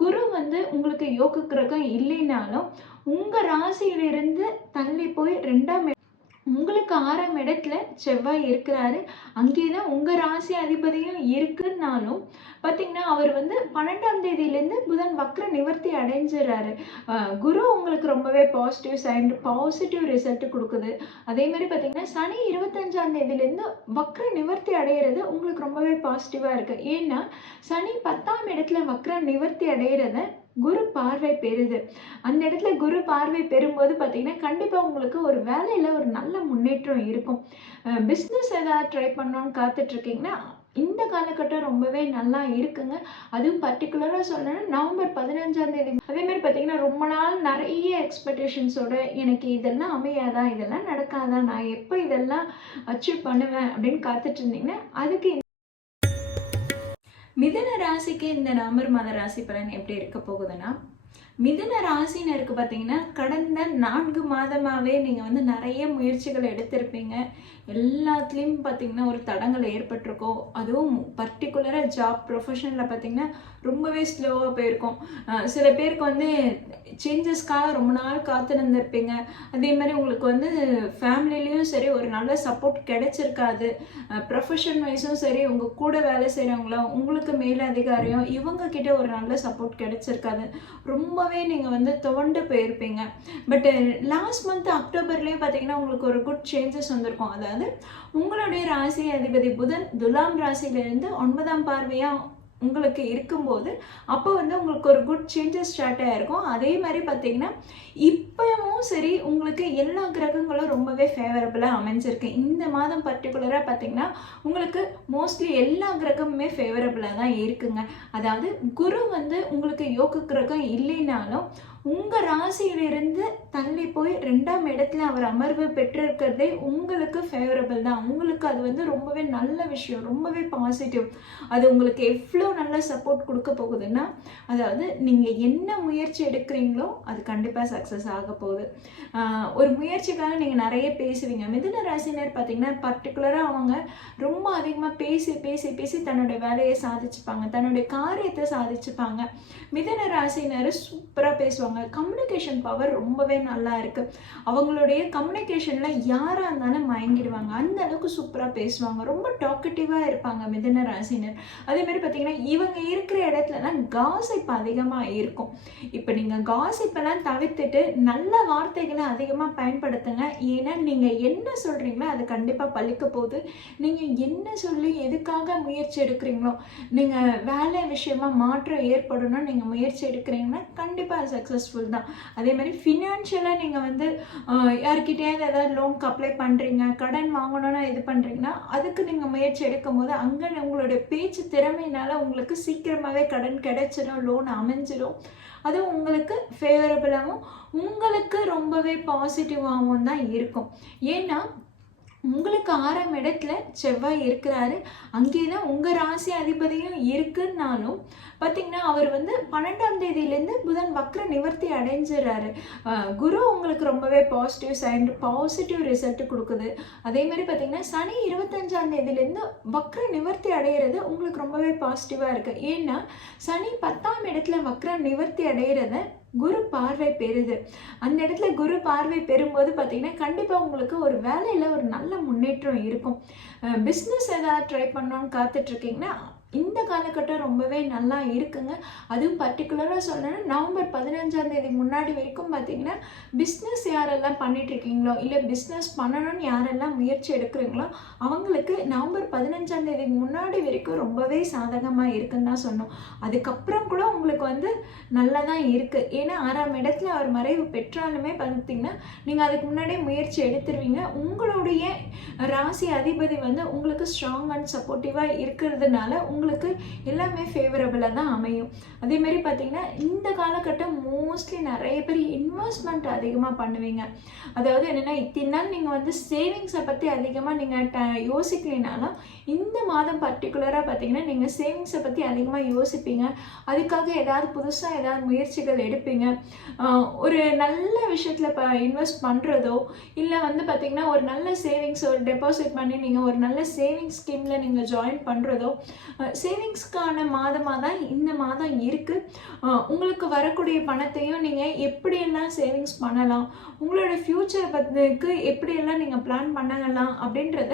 குரு வந்து உங்களுக்கு யோக கிரகம் இல்லைனாலும் உங்கள் ராசியிலிருந்து தள்ளி போய் ரெண்டாம் உங்களுக்கு ஆறாம் இடத்துல செவ்வாய் இருக்கிறாரு. அங்கே தான் உங்கள் ராசி அதிபதியும் இருக்குன்னாலும் பார்த்தீங்கன்னா அவர் வந்து பன்னெண்டாம் தேதியிலேருந்து புதன் வக்ர நிவர்த்தி அடைஞ்சிடறாரு குரு உங்களுக்கு ரொம்பவே பாசிட்டிவ் சைன் பாசிட்டிவ் ரிசல்ட் கொடுக்குது. அதே மாதிரி பார்த்தீங்கன்னா சனி இருபத்தஞ்சாம் தேதியிலேருந்து வக்ர நிவர்த்தி அடையிறது உங்களுக்கு ரொம்பவே பாசிட்டிவாக இருக்குது ஏன்னா சனி பத்தாம் இடத்துல வக்ர நிவர்த்தி அடைகிறத குரு பார்வை பெறுது. அந்த இடத்துல குரு பார்வை பெறும்போது பார்த்தீங்கன்னா கண்டிப்பாக உங்களுக்கு ஒரு வேலையில் ஒரு நல்ல முன்னேற்றம் இருக்கும். பிஸ்னஸ் ஏதாவது ட்ரை பண்ணோன்னு காத்துட்ருக்கீங்கன்னா இந்த காலகட்டம் ரொம்பவே நல்லா இருக்குங்க. அதுவும் பர்டிகுலராக சொல்லணும்னா நவம்பர் பதினஞ்சாம் தேதி. அதே மாதிரி பார்த்தீங்கன்னா ரொம்ப நாள் நிறைய எக்ஸ்பெக்டேஷன்ஸோட எனக்கு இதெல்லாம் அமையாதா? இதெல்லாம் நடக்காதா? நான் எப்போ இதெல்லாம் அச்சீவ் பண்ணுவேன் அப்படின்னு காத்துட்டு இருந்தீங்கன்னா அதுக்கு மிதன ராசிக்கு இந்த நவம்பர் மாத ராசி பலன் எப்படி இருக்க போகுதுன்னா மிதுன ராசினருக்கு பார்த்தீங்கன்னா கடந்த நான்கு மாதமாகவே நீங்கள் வந்து நிறைய முயற்சிகள் எடுத்திருப்பீங்க. எல்லாத்துலேயும் பார்த்தீங்கன்னா ஒரு தடங்கள் ஏற்பட்டிருக்கோம். அதுவும் பர்டிகுலராக ஜாப் ப்ரொஃபஷனில் பார்த்தீங்கன்னா ரொம்பவே ஸ்லோவாக போயிருக்கும். சில பேருக்கு வந்து சேஞ்சஸ்க்காக ரொம்ப நாள் காத்திருந்திருப்பீங்க. அதே மாதிரி உங்களுக்கு வந்து ஃபேமிலிலையும் சரி ஒரு நல்ல சப்போர்ட் கிடைச்சிருக்காது. ப்ரொஃபஷன் வைஸும் சரி உங்கள் கூட வேலை செய்கிறவங்களோ உங்களுக்கு மேலதிகாரியும் இவங்க கிட்ட ஒரு நல்ல சப்போர்ட் கிடைச்சிருக்காது. ரொம்ப ரொம்பவே நீங்கள் வந்து துவண்டு போயிருப்பீங்க. பட் uh, லாஸ்ட் மந்த் அக்டோபர்லேயே பார்த்தீங்கன்னா உங்களுக்கு ஒரு குட் சேஞ்சஸ் வந்திருக்கும். அதாவது உங்களுடைய ராசி அதிபதி புதன் துலாம் ராசியிலிருந்து ஒன்பதாம் பார்வையாக உங்களுக்கு இருக்கும்போது அப்போ வந்து உங்களுக்கு ஒரு குட் சேஞ்சஸ் ஸ்டார்ட் ஆகிருக்கும் அதே மாதிரி பார்த்தீங்கன்னா இப்போவும் சரி உங்களுக்கு எல்லா கிரகங்களும் ரொம்பவே ஃபேவரபுளாக அமைஞ்சிருக்கு. இந்த மாதம் பர்டிகுலராக பார்த்தீங்கன்னா உங்களுக்கு மோஸ்ட்லி எல்லா கிரகமுமே ஃபேவரபுளாக தான் இருக்குங்க. அதாவது குரு வந்து உங்களுக்கு யோக கிரகம் இல்லைனாலும் உங்கள் ராசியிலிருந்து தள்ளி போய் ரெண்டாம் இடத்துல அவர் அமர்வு பெற்றிருக்கிறதே உங்களுக்கு ஃபேவரபிள் தான். உங்களுக்கு அது வந்து ரொம்பவே நல்ல விஷயம் ரொம்பவே பாசிட்டிவ் அது உங்களுக்கு எவ்வளோ நல்ல சப்போர்ட் கொடுக்க போகுதுன்னா அதாவது நீங்கள் என்ன முயற்சி எடுக்கிறீங்களோ அது கண்டிப்பாக சக்ஸஸ் ஆக போகுது. ஒரு முயற்சிக்காக நீங்கள் நிறைய பேசுவீங்க. மிதுன ராசினர் பார்த்தீங்கன்னா பர்டிகுலராக அவங்க ரொம்ப அதிகமாக பேசி பேசி பேசி தன்னுடைய வேலையை சாதிச்சுப்பாங்க தன்னுடைய காரியத்தை சாதிச்சுப்பாங்க. மிதுன ராசினர் சூப்பராக பேசுவாங்க. கம்யூனிகேஷன் பவர் ரொம்பவே நல்லா இருக்குது அவங்களுடைய கம்யூனிகேஷனில் யாராக இருந்தாலும் மயங்கிடுவாங்க. அந்த அளவுக்கு சூப்பராக பேசுவாங்க. ரொம்ப டாக்கட்டிவாக இருப்பாங்க மிதன ராசினர் அதேமாதிரி பார்த்தீங்கன்னா இவங்க இருக்கிற இடத்துலலாம் காசிப் அதிகமாக இருக்கும். இப்போ நீங்கள் காசிப்பெல்லாம் தவிர்த்துட்டு நல்ல வார்த்தைகளை அதிகமாக பயன்படுத்துங்க. ஏன்னா நீங்கள் என்ன சொல்கிறீங்களோ அது கண்டிப்பாக பழிக்க போகுது. நீங்கள் என்ன சொல்லி எதுக்காக முயற்சி எடுக்கிறீங்களோ நீங்கள் வேலை விஷயமா மாற்றம் ஏற்படணும் நீங்கள் முயற்சி எடுக்கிறீங்கன்னா கண்டிப்பாக சக்ஸஸ் சக்ஸஸ்ஃபுல் தான். அதே மாதிரி ஃபினான்ஷியலாக நீங்கள் வந்து ஆஹ், யார்கிட்டயாவது ஏதாவது லோனுக்கு அப்ளை பண்ணுறீங்க கடன் வாங்கணும்னு இது பண்ணுறீங்கன்னா அதுக்கு நீங்கள் முயற்சி எடுக்கும் போது அங்கே உங்களுடைய பேச்சு திறமையினால உங்களுக்கு சீக்கிரமாகவே கடன் கிடைச்சிடும் லோன் அமைஞ்சிடும் அதுவும் உங்களுக்கு ஃபேவரபுளாகவும் உங்களுக்கு ரொம்பவே பாசிட்டிவாகவும் தான் இருக்கும். ஏன்னா உங்களுக்கு ஆறாம் இடத்துல செவ்வாய் இருக்கிறாரு. அங்கே தான் உங்கள் ராசி அதிபதியும் இருக்குன்னாலும் பார்த்தீங்கன்னா அவர் வந்து பன்னெண்டாம் தேதியிலேருந்து புதன் வக்ர நிவர்த்தி அடைஞ்சிடறாரு குரு உங்களுக்கு ரொம்பவே பாசிட்டிவ் சைன் பாசிட்டிவ் ரிசல்ட் கொடுக்குது. அதே மாதிரி பார்த்திங்கன்னா சனி இருபத்தஞ்சாம் தேதியிலேருந்து வக்ர நிவர்த்தி அடையிறது உங்களுக்கு ரொம்பவே பாசிட்டிவாக இருக்குது ஏன்னா சனி பத்தாம் இடத்துல வக்ர நிவர்த்தி அடைகிறத குரு பார்வை பெறுது. அந்த இடத்துல குரு பார்வை பெறும்போது பார்த்தீங்கன்னா கண்டிப்பாக உங்களுக்கு ஒரு வேலையில் ஒரு நல்ல முன்னேற்றம் இருக்கும். பிஸ்னஸ் ஏதாவது ட்ரை பண்ணோன்னு காத்துட்ருக்கீங்கன்னா இந்த காலகட்டம் ரொம்பவே நல்லா இருக்குங்க. அதுவும் பர்டிகுலராக சொல்லணும்னா நவம்பர் பதினஞ்சாம் தேதி முன்னாடி வரைக்கும் பார்த்தீங்கன்னா பிஸ்னஸ் யாரெல்லாம் பண்ணிட்டு இருக்கீங்களோ இல்லை பிஸ்னஸ் பண்ணணும்னு யாரெல்லாம் முயற்சி எடுக்கிறீங்களோ அவங்களுக்கு நவம்பர் பதினஞ்சாம் தேதி முன்னாடி வரைக்கும் ரொம்பவே சாதகமாக இருக்குன்னு தான் சொன்னோம். அதுக்கப்புறம் கூட உங்களுக்கு வந்து நல்லா தான் இருக்குது ஏன்னா ஆறாம் இடத்துல அவர் மறைவு பெற்றாலுமே பார்த்தீங்கன்னா நீங்கள் அதுக்கு முன்னாடியே முயற்சி எடுத்துருவீங்க. உங்களுடைய ராசி அதிபதி வந்து உங்களுக்கு ஸ்ட்ராங் அண்ட் சப்போர்ட்டிவாக இருக்கிறதுனால உங்களுக்கு எல்லாமே ஃபேவரபுளாக தான் அமையும். அதே மாதிரி பார்த்தீங்கன்னா இந்த காலகட்டம் மோஸ்ட்லி நிறைய பேர் இன்வெஸ்ட்மெண்ட் அதிகமாக பண்ணுவீங்க. அதாவது என்னென்னா இத்தனை நாள் நீங்கள் வந்து சேவிங்ஸை பற்றி அதிகமாக நீங்கள் ட யோசிக்கலைனாலும் இந்த மாதம் பர்டிகுலராக பார்த்தீங்கன்னா நீங்கள் சேவிங்ஸை பற்றி அதிகமாக யோசிப்பீங்க. அதுக்காக ஏதாவது புதுசாக ஏதாவது முயற்சிகள் எடுப்பீங்க. ஒரு நல்ல விஷயத்தில் இப்போ இன்வெஸ்ட் பண்ணுறதோ இல்லை வந்து பார்த்தீங்கன்னா ஒரு நல்ல சேவிங்ஸ் ஒரு டெபாசிட் பண்ணி நீங்கள் ஒரு நல்ல சேவிங்ஸ் ஸ்கீமில் நீங்கள் ஜாயின் பண்ணுறதோ சேவிங்ஸ்க்கான மாதமாக தான் இந்த மாதம் இருக்குது உங்களுக்கு வரக்கூடிய பணத்தையும் நீங்கள் எப்படியெல்லாம் சேவிங்ஸ் பண்ணலாம் உங்களோட ஃப்யூச்சர் பற்றிக்கு எப்படியெல்லாம் நீங்கள் பிளான் பண்ணலாம் அப்படின்றத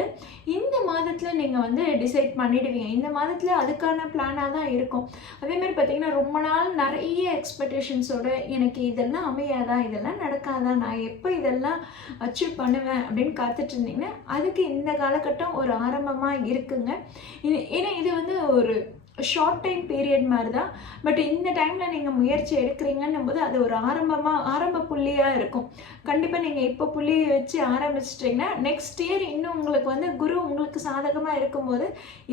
இந்த மாதத்தில் நீங்கள் வந்து டிசைட் பண்ணிடுவீங்க. இந்த மாதத்தில் அதுக்கான பிளானாக தான் இருக்கும். அதேமாதிரி பார்த்தீங்கன்னா ரொம்ப நாள் நிறைய எக்ஸ்பெக்டேஷன்ஸோட எனக்கு இதெல்லாம் அமையாதா இதெல்லாம் நடக்காதா நான் எப்போ இதெல்லாம் அச்சீவ் பண்ணுவேன் அப்படின்னு காத்துட்டு இருந்தீங்கன்னா அதுக்கு இந்த காலகட்டம் ஒரு ஆரம்பமாக இருக்குங்க. இது ஏன்னா இது வந்து ஒரு ஷார்ட் டைம் பீரியட் மாதிரி தான் பட் இந்த டைமில் நீங்கள் முயற்சி எடுக்கிறீங்கன்னும் போது அது ஒரு ஆரம்பமாக ஆரம்ப புள்ளியாக இருக்கும். கண்டிப்பாக நீங்கள் இப்போ புள்ளியை வச்சு ஆரம்பிச்சிட்டிங்கன்னா நெக்ஸ்ட் இயர் இன்னும் உங்களுக்கு வந்து குரு உங்களுக்கு சாதகமாக இருக்கும்போது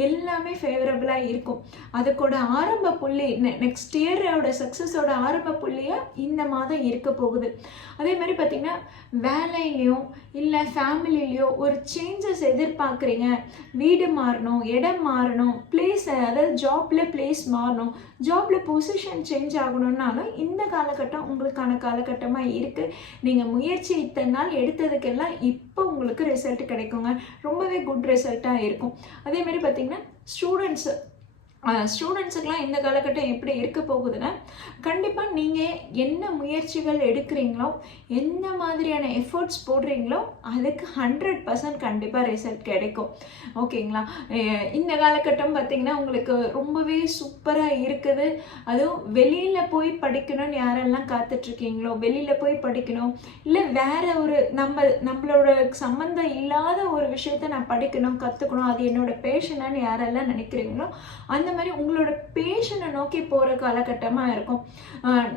எல்லாமே ஃபேவரபுளாக இருக்கும். அதுக்கூட ஆரம்ப புள்ளி நெக்ஸ்ட் இயரோட சக்ஸஸோட ஆரம்ப புள்ளியாக இந்த மாதம் இருக்க போகுது. அதே மாதிரி பார்த்திங்கன்னா வேலையிலையும் இல்லை ஃபேமிலிலேயோ ஒரு சேஞ்சஸ் எதிர்பார்க்குறீங்க. வீடு மாறணும் இடம் மாறணும் பிளேஸ் அதாவது ஜாப்பில் பிளேஸ் மாறணும். ஜாப்பில் பொசிஷன் சேஞ்ச் ஆகணும்னாலும் இந்த காலகட்டம் உங்களுக்கான காலகட்டமாக இருக்குது நீங்கள் முயற்சி இத்தனை நாள் எடுத்ததுக்கெல்லாம் இப்போ உங்களுக்கு ரிசல்ட் கிடைக்குங்க. ரொம்பவே குட் ரிசல்ட்டாக இருக்கும். அதேமாதிரி பார்த்திங்கன்னா ஸ்டூடெண்ட்ஸு ஸ்டூடெண்ட்ஸுக்கெலாம் இந்த காலகட்டம் எப்படி இருக்க போகுதுன்னா கண்டிப்பாக நீங்கள் என்ன முயற்சிகள் எடுக்கிறீங்களோ எந்த மாதிரியான எஃபர்ட்ஸ் போடுறீங்களோ அதுக்கு ஹண்ட்ரட் பர்சன்ட் கண்டிப்பாக ரிசல்ட் கிடைக்கும். ஓகேங்களா இந்த காலகட்டம் பார்த்திங்கன்னா உங்களுக்கு ரொம்பவே சூப்பராக இருக்குது. அதுவும் வெளியில் போய் படிக்கணும்னு யாரெல்லாம் காத்துட்ருக்கீங்களோ வெளியில் போய் படிக்கணும் இல்லை வேறு ஒரு நம்ம நம்மளோட சம்மந்தம் இல்லாத ஒரு விஷயத்த நான் படிக்கணும் கற்றுக்கணும் அது என்னோட பேஷனான்னு யாரெல்லாம் நினைக்கிறீங்களோ அந்த மாதிரி உங்களோட பேஷனை நோக்கி போகிற காலகட்டமாக இருக்கும்.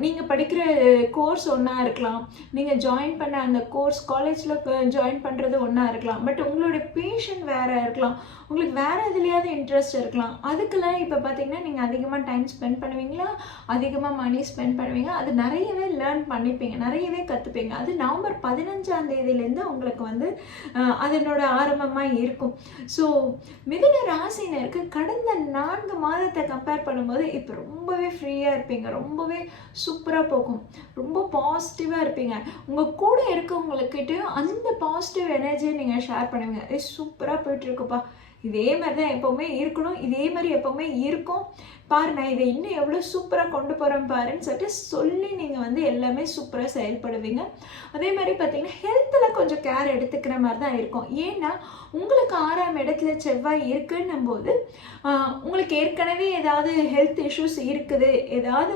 நீங்கள் படிக்கிற கோர்ஸ் ஒன்றா இருக்கலாம். நீங்கள் ஜாயின் பண்ண அந்த கோர்ஸ் காலேஜில் ஜாயின் பண்ணுறது ஒன்றா இருக்கலாம். பட் உங்களோட பேஷன் வேறு இருக்கலாம். உங்களுக்கு வேறு எதுலையாவது இன்ட்ரெஸ்ட் இருக்கலாம். அதுக்கெல்லாம் இப்போ பார்த்தீங்கன்னா நீங்கள் அதிகமாக டைம் ஸ்பெண்ட் பண்ணுவீங்களா? அதிகமாக மணி ஸ்பெண்ட் பண்ணுவீங்க? அது நிறையவே லேர்ன் பண்ணிப்பீங்க. நிறையவே கற்றுப்பீங்க அது நவம்பர் பதினஞ்சாம் தேதியிலேருந்து உங்களுக்கு வந்து அதனோட ஆரம்பமாக இருக்கும். ஸோ மிதுன ராசினருக்கு கடந்த நான்கு மாதத்தை கம்பேர் பண்ணும்போது இப்போ ரொம்பவே ஃப்ரீயாக இருப்பீங்க. ரொம்பவே சூப்பராக போகும். ரொம்ப பாசிட்டிவாக இருப்பீங்க. உங்கள் கூட இருக்கவங்களுக்கிட்ட அந்த பாசிட்டிவ் எனர்ஜியை நீங்கள் ஷேர் பண்ணுவீங்க. ஏ சூப்பராக போயிட்டுருக்குப்பா இதே மாதிரி தான் எப்போவுமே இருக்கணும். இதே மாதிரி எப்போவுமே இருக்கும். பாரு நான் இதை இன்னும் எவ்வளோ சூப்பராக கொண்டு போகிறேன் பாருன்னு சொல்லிட்டு சொல்லி நீங்கள் வந்து எல்லாமே சூப்பராக செயல்படுவீங்க. அதே மாதிரி பார்த்தீங்கன்னா ஹெல்த்தில் கொஞ்சம் கேர் எடுத்துக்கிற மாதிரி தான் இருக்கும். ஏன்னா உங்களுக்கு ஆறாம் இடத்துல செவ்வாய் இருக்குன்னும் போது உங்களுக்கு ஏற்கனவே ஏதாவது ஹெல்த் இஷ்யூஸ் இருக்குது. ஏதாவது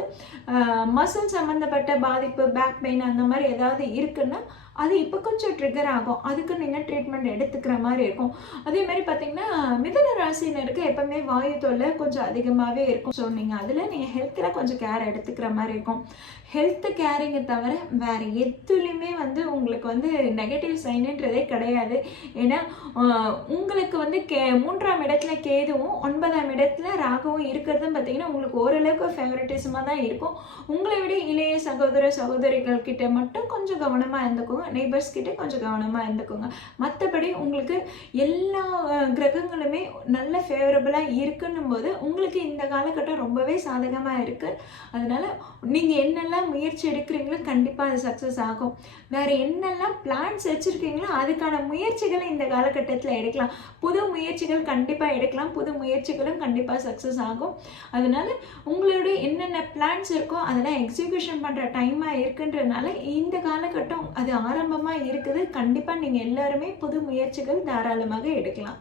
மசில் சம்மந்தப்பட்ட பாதிப்பு பேக் பெயின் அந்த மாதிரி ஏதாவது இருக்குன்னா அது இப்போ கொஞ்சம் ட்ரிகர் ஆகும். அதுக்கு நீங்கள் ட்ரீட்மெண்ட் எடுத்துக்கிற மாதிரி இருக்கும். அதே மாதிரி பார்த்தீங்கன்னா மிதன ராசினருக்கு எப்பவுமே வாயு தொல்லை கொஞ்சம் அதிகமாகவே இருக்கும். ஸோ நீங்கள் அதில் நீங்கள் ஹெல்த்தில் கொஞ்சம் கேர் எடுத்துக்கிற மாதிரி இருக்கும். ஹெல்த் கேரிங்கை தவிர வேறு எதுலேயுமே வந்து உங்களுக்கு வந்து நெகட்டிவ் சைனுன்றதே கிடையாது. ஏன்னா உங்களுக்கு வந்து கே மூன்றாம் இடத்துல கேதுவும் ஒன்பதாம் இடத்துல ராகவும் இருக்கிறதும் பார்த்தீங்கன்னா உங்களுக்கு ஓரளவுக்கு ஃபேவரட்டிசமாக தான் இருக்கும். உங்களை விட இளைய சகோதர சகோதரிகள் கிட்ட மட்டும் கொஞ்சம் கவனமாக இருந்துக்கோங்க. நெய்பர்ஸ் கிட்ட கொஞ்சம் கவனமாக இருந்துக்கோங்க. மற்றபடி உங்களுக்கு எல்லா கிரகங்களுமே நல்ல ஃபேவரபுளாக இருக்குன்னும் போது உங்களுக்கு இந்த காலகட்டம் ரொம்பவே சாதகமாக இருக்குது அதனால் நீங்கள் என்னெல்லாம் முயற்சி எடுக்கிறீங்களோ கண்டிப்பாக அது சக்ஸஸ் ஆகும். வேறு என்னெல்லாம் பிளான்ஸ் வச்சுருக்கீங்களோ அதுக்கான முயற்சிகளை இந்த காலகட்டத்தில் எடுக்கலாம். புது முயற்சிகள் கண்டிப்பாக எடுக்கலாம். புது முயற்சிகளும் கண்டிப்பாக சக்ஸஸ் ஆகும். அதனால் உங்களுடைய என்னென்ன பிளான்ஸ் இருக்கோ அதெல்லாம் எக்ஸிக்யூஷன் பண்ணுற டைமாக இருக்குன்றதுனால இந்த காலகட்டம் அது ஆரம்பமாக இருக்குது. கண்டிப்பாக நீங்கள் எல்லாருமே புது முயற்சிகள் தாராளமாக எடுக்கலாம்.